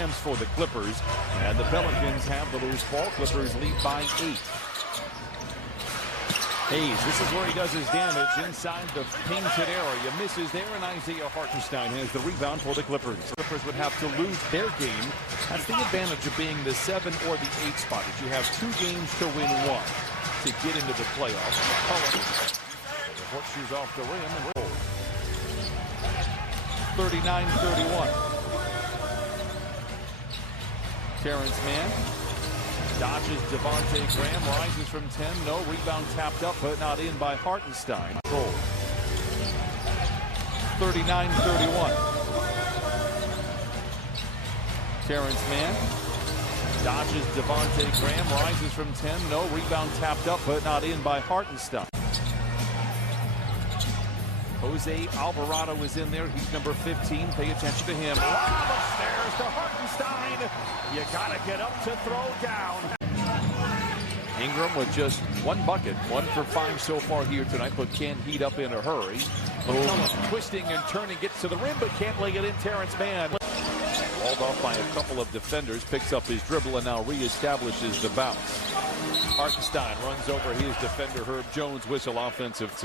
attempts for the Clippers. And the Pelicans have the loose ball. Clippers lead by 8. Hayes, this is where he does his damage inside the painted area. Misses there, and Isaiah Hartenstein has the rebound for the Clippers. Clippers would have to lose their game. That's the advantage of being the 7 or the 8 spot. If you have 2 games to win 1 to get into the playoffs. The horseshoes off the rim and roll. 39-31. Terrence Mann dodges Devontae Graham, rises from 10. No, rebound tapped up, but not in by Hartenstein. 39-31. Terrence Mann dodges Devontae Graham, rises from 10. No, rebound tapped up, but not in by Hartenstein. Jose Alvarado is in there. He's number 15. Pay attention to him. Upstairs to Hartenstein. You got to get up to throw down. Ingram with just 1 bucket. 1 for 5 so far here tonight, but can't heat up in a hurry. McCollum twisting and turning, gets to the rim, but can't lay it in. Terrence Mann. Walled off by a couple of defenders. Picks up his dribble and now reestablishes the bounce. Hartenstein runs over his defender, Herb Jones. Whistle offensive.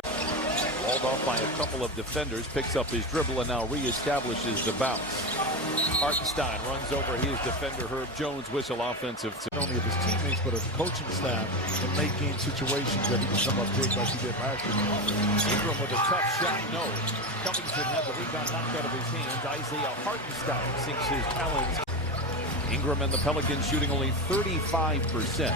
Walled off by a couple of defenders, picks up his dribble and now reestablishes the bounce. Hartenstein runs over his defender, Herb Jones. Whistle offensive. Not only of his teammates, but of the coaching staff in late game situations that he can come up big like he did last year. Ingram with a tough shot, no. Covington had the rebound knocked out of his hands. Isaiah Hartenstein sinks his talons. Ingram and the Pelicans shooting only 35%.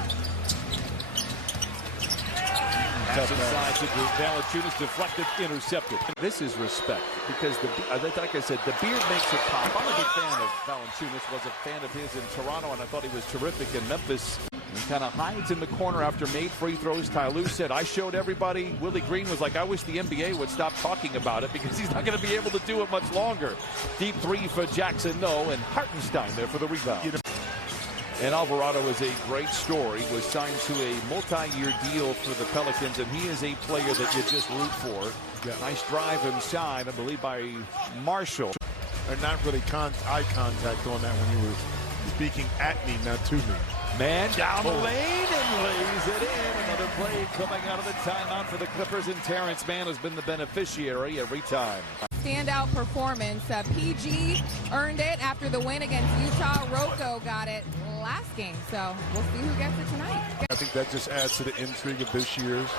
Pass inside to Valanciunas, deflected, intercepted. This is respect because, like I said, the beard makes it pop. I'm a big fan of Valanciunas, was a fan of his in Toronto, and I thought he was terrific in Memphis. He kind of hides in the corner after made free throws. Ty Lue said, I showed everybody. Willie Green was like, I wish the NBA would stop talking about it because he's not going to be able to do it much longer. Deep 3 for Jackson, no, and Hartenstein there for the rebound. And Alvarado is a great story, was signed to a multi-year deal for the Pelicans, and he is a player that you just root for. Yeah. Nice drive inside, I believe, by Marshall. And not really eye contact on that when you were speaking at me, not to me. Man down the lane and lays it in. Another play coming out of the timeout for the Clippers, and Terrence Mann has been the beneficiary every time. Standout performance. PG earned it after the win against Utah. Rocco got it last game, so we'll see who gets it tonight. I think that just adds to the intrigue of this year's,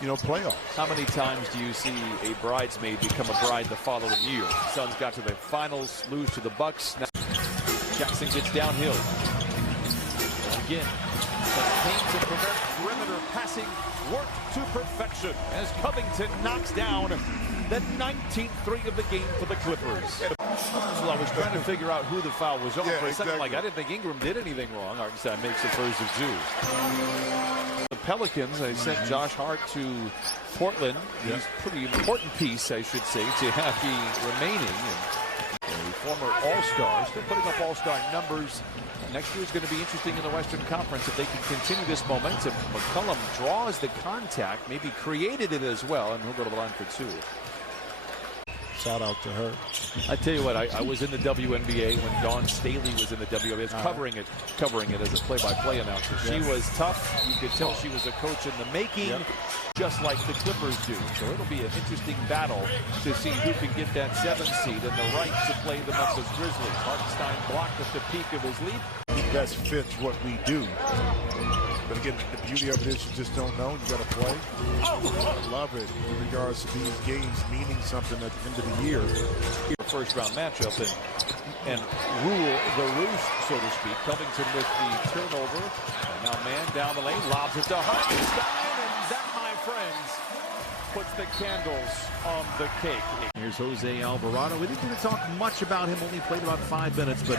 playoffs. How many times do you see a bridesmaid become a bride the following year? Suns got to the finals, lose to the Bucks. Now Jackson gets downhill. Again, the paint to prevent perimeter passing work to perfection as Covington knocks down the 19th three of the game for the Clippers. Well, I was trying to figure out who the foul was on for a second. Like, I didn't think Ingram did anything wrong. Hartenstein makes the first of 2. The Pelicans, I sent Josh Hart to Portland. He's a pretty important piece, I should say, to have the remaining. And a former All-Star, still putting up All-Star numbers. Next year is going to be interesting in the Western Conference if they can continue this momentum. McCollum draws the contact, maybe created it as well, and he'll go to the line for 2. Shout out to her. I tell you what, I was in the WNBA when Dawn Staley was in the WNBA, covering it as a play-by-play announcer. She was tough. You could tell she was a coach in the making, just like the Clippers do. So it'll be an interesting battle to see who can get that 7th seed and the right to play the Memphis Grizzlies. Hartenstein blocked at the peak of his lead. He best fits what we do. But again, the beauty of it is you just don't know. You got to play. I love it in regards to these games meaning something at the end of the year. First-round matchup and rule the roost, so to speak. Covington with the turnover. And now Mann down the lane, lobs it to Hartenstein, and that, my friends, puts the candles on the cake. Here's Jose Alvarado. We didn't really talk much about him, only played about 5 minutes, but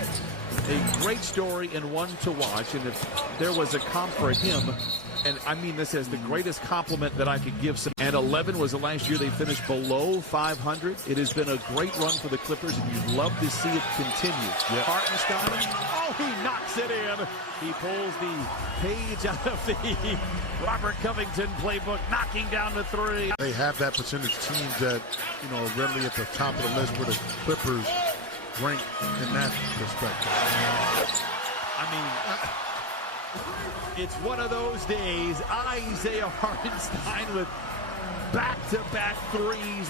a great story and one to watch. And if there was a comp for him, and I mean this as the greatest compliment that I could give. And 11 was the last year they finished below 500. It has been a great run for the Clippers, and you'd love to see it continue. Hartenstein, he knocks it in. He pulls the page out of the Robert Covington playbook, knocking down the 3. They have that percentage teams that, are readily at the top of the list where the Clippers rank in that perspective. I mean, it's one of those days. Isaiah Hartenstein with back-to-back threes.